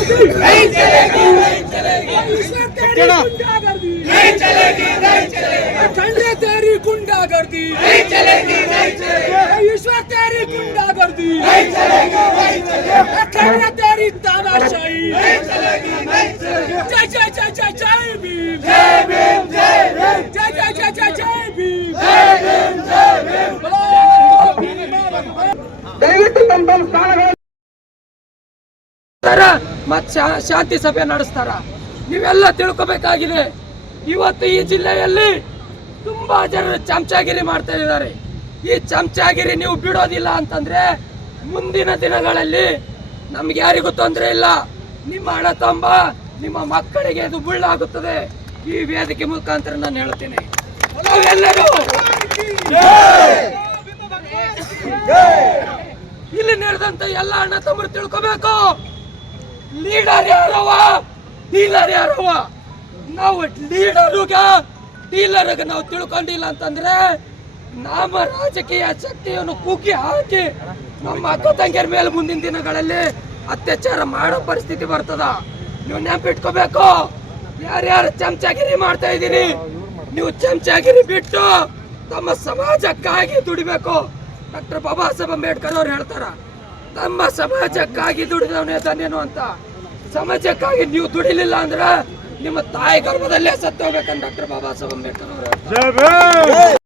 नहीं चलेगी, नहीं चलेगी, ईश्वर तेरी गुंडागर्दी नहीं चलेगी, नहीं चलेगी, ठंडे तेरी गुंडागर्दी नहीं चलेगी, नहीं चलेगी, ईश्वर तेरी गुंडागर्दी नहीं चलेगी, नहीं चलेगी, ठंडे तेरी तानाशाही नहीं चलेगी, नहीं चलेगी, जय जय जय जय जय भीम, जय भीम, जय भीम, जय जय जय जय जय भीम, जय भीम, जय भीम। ದಯವಿಟ್ಟು ತಮ್ಮ ತಮ್ಮ ಸ್ಥಾನಗಳು ಮತ್ ಶಾಂತಿ ಸಭೆ ನಡೆಸ್ತಾರ. ನೀವೆಲ್ಲ ತಿಳ್ಕೊಬೇಕಾಗಿದೆ. ಇವತ್ತು ಈ ಜಿಲ್ಲೆಯಲ್ಲಿ ತುಂಬಾ ಜನರು ಚಮಚಾಗಿರಿ ಮಾಡ್ತಾ ಇದ್ದಾರೆ. ಈ ಚಮಚಾಗಿರಿ ನೀವು ಬಿಡೋದಿಲ್ಲ ಅಂತಂದ್ರೆ ಮುಂದಿನ ದಿನಗಳಲ್ಲಿ ನಮ್ಗೆ ಯಾರಿಗೂ ತೊಂದರೆ ಇಲ್ಲ. ನಿಮ್ಮ ಹಣ ತಂಬ ನಿಮ್ಮ ಮಕ್ಕಳಿಗೆ ಇದು ಬುಳ್ಳಾಗುತ್ತದೆ. ಈ ವೇದಿಕೆ ಮುಖಾಂತರ ನಾನು ಹೇಳ್ತೇನೆ, ನಾವೆಲ್ಲರೂ ಇಲ್ಲಿ ನಡೆದಂತ ಎಲ್ಲ ಅಣ್ಣ ತಮ್ಮರು ತಿಳ್ಕೋಬೇಕು. ಲೀಡರ್ ಯಾರವ, ಡೀಲರ್ ಯಾರವ? ನಾವು ಡೀಲರ್ಗೆ ನಾವು ತಿಳ್ಕೊಂಡಿಲ್ಲ ಅಂತಂದ್ರೆ ನಮ್ಮ ರಾಜಕೀಯ ಶಕ್ತಿಯನ್ನು ಕುಗ್ಗಿ ಹಾಕಿ ನಮ್ಮ ಅಕ್ಕ ತಂಗಿಯರ ಮೇಲೆ ಮುಂದಿನ ದಿನಗಳಲ್ಲಿ ಅತ್ಯಾಚಾರ ಮಾಡೋ ಪರಿಸ್ಥಿತಿ ಬರ್ತದ. ನೀವು ನೆನಪಿಟ್ಕೋಬೇಕು. ಯಾರ್ಯಾರು ಚಮಚಾಗಿರಿ ಮಾಡ್ತಾ ಇದ್ದೀರಿ, ನೀವು ಚಮಚಾಗಿರಿ ಬಿಟ್ಟು ತಮ್ಮ ಸಮಾಜಕ್ಕಾಗಿ ದುಡಿಬೇಕು. ಡಾಕ್ಟರ್ ಬಾಬಾ ಸಾಹೇಬ್ ಅಂಬೇಡ್ಕರ್ ಅವ್ರು ಹೇಳ್ತಾರ, ತಮ್ಮ ಸಮಾಜಕ್ಕಾಗಿ ದುಡಿದವನೇ ಧನ್ಯನು ಅಂತ. ಸಮಾಜಕ್ಕಾಗಿ ನೀವು ದುಡಿಲಿಲ್ಲ ಅಂದ್ರೆ ನಿಮ್ಮ ತಾಯಿ ಗರ್ಭದಲ್ಲೇ ಸತ್ತು ಹೋಗ್ಬೇಕಂತ ಡಾಕ್ಟರ್ ಬಾಬಾ ಸಾಹೇಬ್ ಅಂಬೇಡ್ಕರ್ ಅವರು ಹೇಳ್ತಾರೆ.